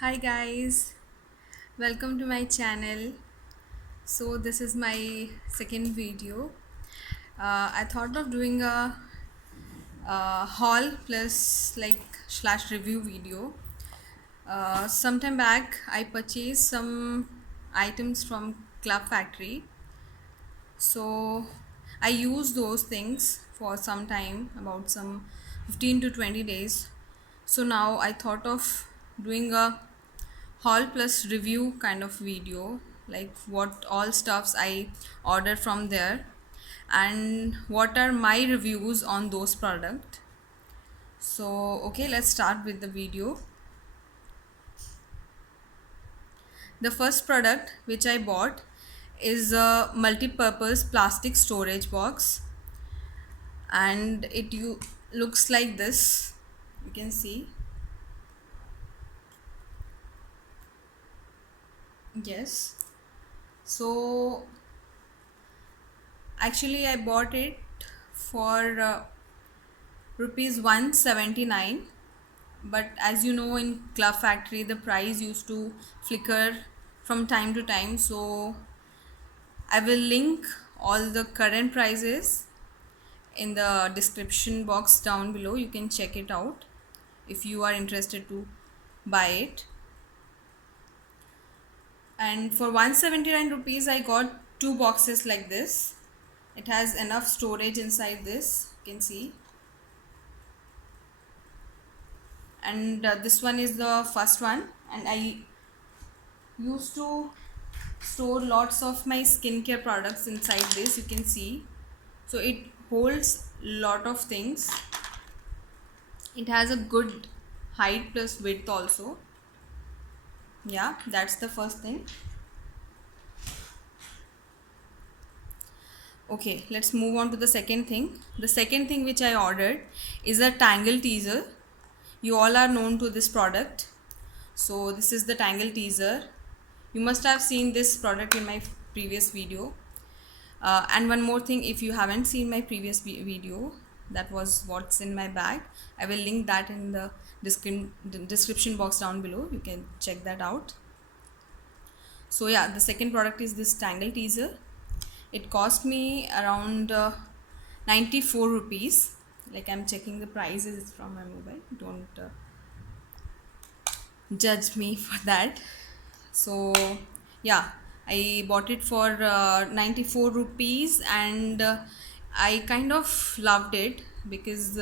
Hi guys, welcome to my channel. So this is my second video. I thought of doing a haul plus like slash review video. Sometime back, I purchased some items from Club Factory. So I used those things for some time, about some 15 to 20 days. So now I thought of doing a haul plus review kind of video, like what all stuffs I ordered from there and what are my reviews on those product. So okay, let's start with the video. The first product which I bought is a multi-purpose plastic storage box, and looks like this. You can see. Yes. So actually I bought it for rupees 179, but as you know, in Club Factory the price used to flicker from time to time, so I will link all the current prices in the description box down below. You can check it out if you are interested to buy it. And for 179 rupees I got two boxes like this. It has enough storage inside this, you can see. And this one is the first one, and I used to store lots of my skincare products inside this, you can see. So it holds lot of things. It has a good height plus width also. Yeah, that's the first thing. Okay, let's move on to the second thing. The second thing which I ordered is a Tangle teaser. You all are known to this product. So this is the Tangle teaser. You must have seen this product in my previous video. And one more thing, if you haven't seen my previous video, that was what's in my bag. I will link that in the description box down below. You can check that out. So yeah, the second product is this Tangle teaser. It cost me around 94 rupees. Like, I'm checking the prices from my mobile. Don't judge me for that. So yeah, I bought it for 94 rupees, and I kind of loved it because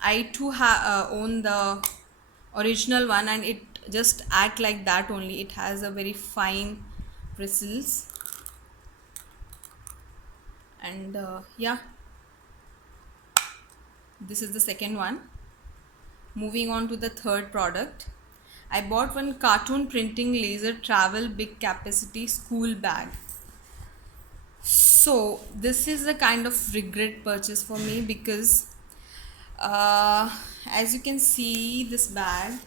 I too own the original one, and it just act like that only. It has a very fine bristles, and yeah, this is the second one. Moving on to the third product, I bought one cartoon printing laser travel big capacity school bag. So this is a kind of regret purchase for me because uh, as you can see, this bag,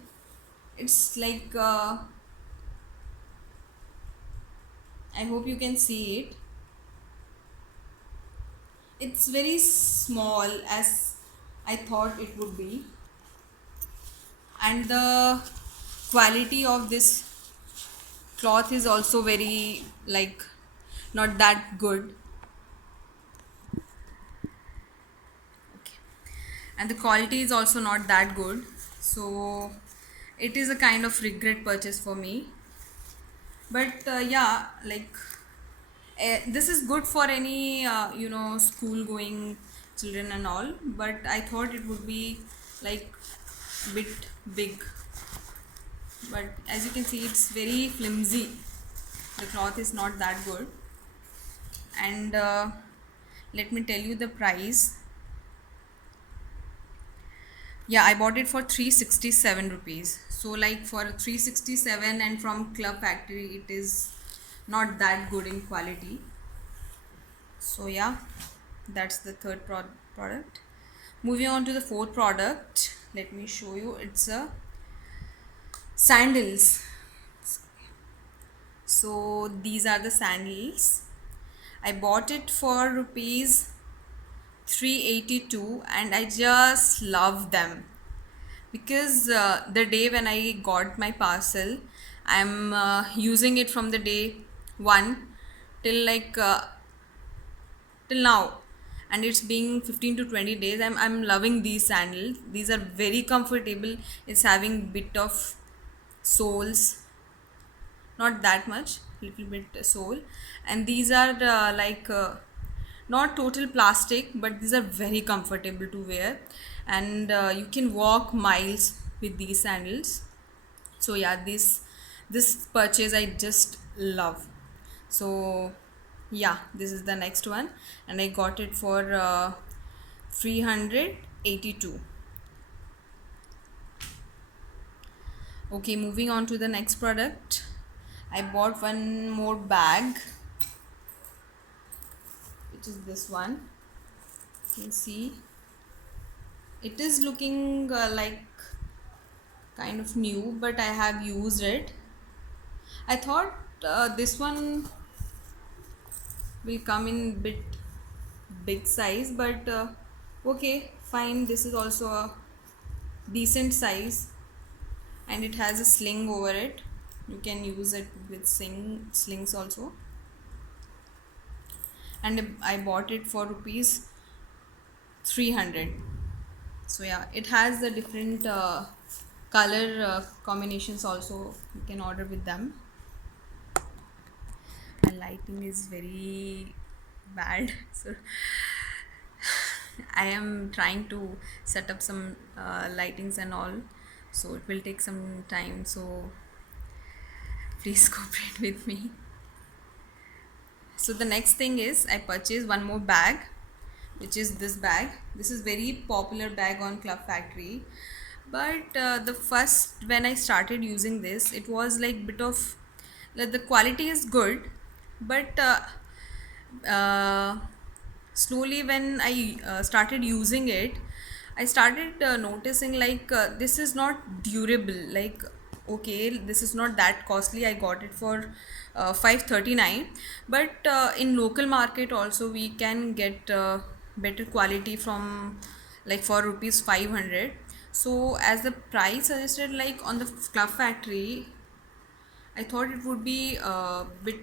it's like I hope you can see it. It's very small as I thought it would be, and the quality of this cloth is also very like not that good. Okay. And the quality is also not that good, so it is a kind of regret purchase for me. But yeah, like this is good for any school going children and all, but I thought it would be like bit big. But as you can see, it's very flimsy. The cloth is not that good. And let me tell you the price. Yeah, I bought it for 367 rupees. So like for 367 and from Club Factory, it is not that good in quality. So yeah, that's the third product. Moving on to the fourth product, let me show you. It's a sandals. So these are the sandals. I bought it for rupees 382, and I just love them. because the day when I got my parcel, I'm using it from the day one till till now, and it's being 15 to 20 days. I'm loving these sandals. These are very comfortable. It's having bit of soles, not that much, little bit sole, and these are not total plastic, but these are very comfortable to wear, and you can walk miles with these sandals. So yeah, this purchase I just love. So yeah, this is the next one, and I got it for 382. Okay, moving on to the next product. I bought one more bag, which is this one. You can see it is looking like kind of new, but I have used it. I thought this one will come in bit big size, but okay, fine. This is also a decent size, and it has a sling over it. You can use it with slings also, and I bought it for rupees 300. So yeah, it has the different color combinations also. You can order with them. My lighting is very bad, so I am trying to set up some lightings and all, so it will take some time, so please cooperate with me. So the next thing is I purchased one more bag, which is this bag. This is very popular bag on Club Factory, but the first when I started using this, it was like bit of the quality is good, but uh, slowly when I started using it, I started noticing this is not durable. Like, okay, this is not that costly. I got it for 539, but in local market also we can get better quality from like for rupees 500. So as the price suggested, like on the Club Factory, I thought it would be a bit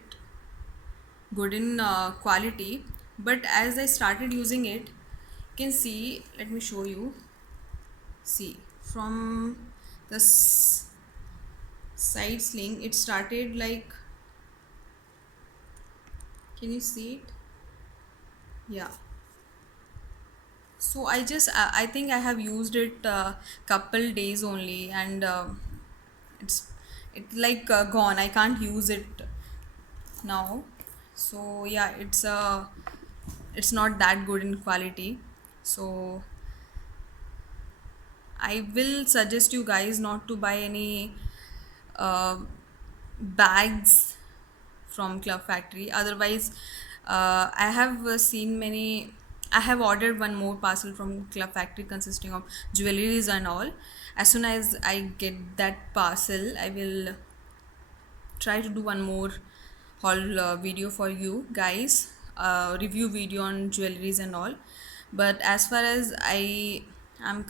good in quality, but as I started using it, you can see, let me show you. See, from the side sling, it started like, can you see it? Yeah. So I think I have used it couple days only, and it's gone. I can't use it now. So yeah, it's not that good in quality. So I will suggest you guys not to buy any uh, bags from Club Factory. Otherwise, I have seen many. I have ordered one more parcel from Club Factory consisting of jewelries and all. As soon as I get that parcel, I will try to do one more haul video for you guys, review video on jewelries and all. But as far as I am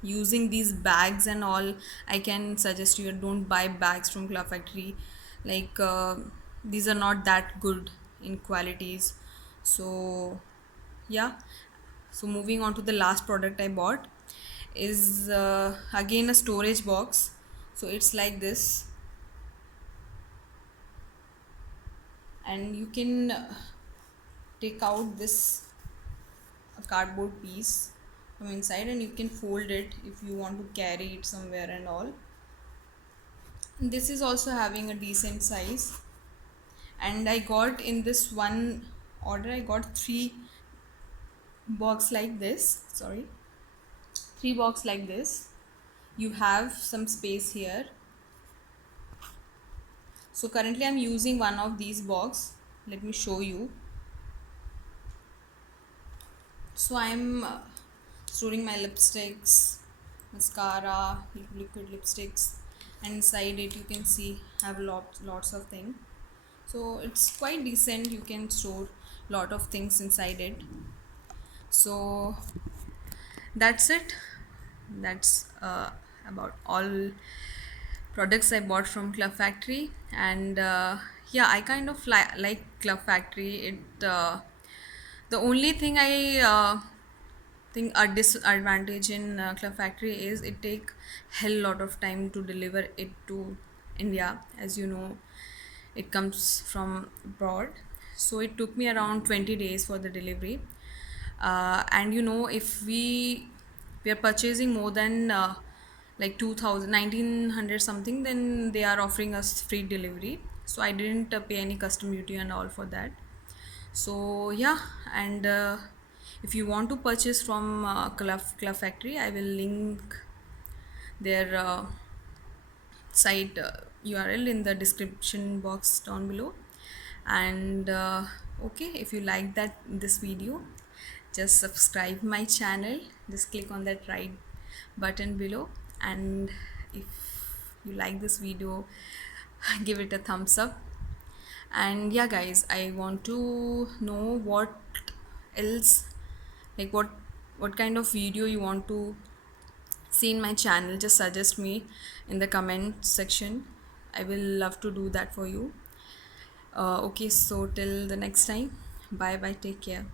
using these bags and all, I can suggest you don't buy bags from Club Factory. like uh, these are not that good in qualities. So yeah, so moving on to the last product I bought is again a storage box. So it's like this, and you can take out this cardboard piece from inside, and you can fold it if you want to carry it somewhere and all. This is also having a decent size, and I got in this one order, I got box like this sorry three box like this. You have some space here. So currently I'm using one of these box. Let me show you. So I'm storing my lipsticks, mascara, liquid lipsticks, and inside it you can see have lots of things. So it's quite decent. You can store lot of things inside it. So that's it. That's about all products I bought from Club Factory. And yeah, I kind of like Club Factory. The only thing I think a disadvantage in Club Factory is it take hell lot of time to deliver it to India. As you know, it comes from abroad, so it took me around 20 days for the delivery. And you know, if we are purchasing more than like 2000 1900 something, then they are offering us free delivery. So I didn't pay any custom duty and all for that. So yeah, and if you want to purchase from Club Factory, I will link their site URL in the description box down below. And okay, if you like this video, just subscribe my channel. Just click on that right button below, and if you like this video, give it a thumbs up. And yeah, guys, I want to know what else, like what kind of video you want to see in my channel. Just suggest me in the comment section. I will love to do that for you. Okay, so till the next time, bye bye, take care.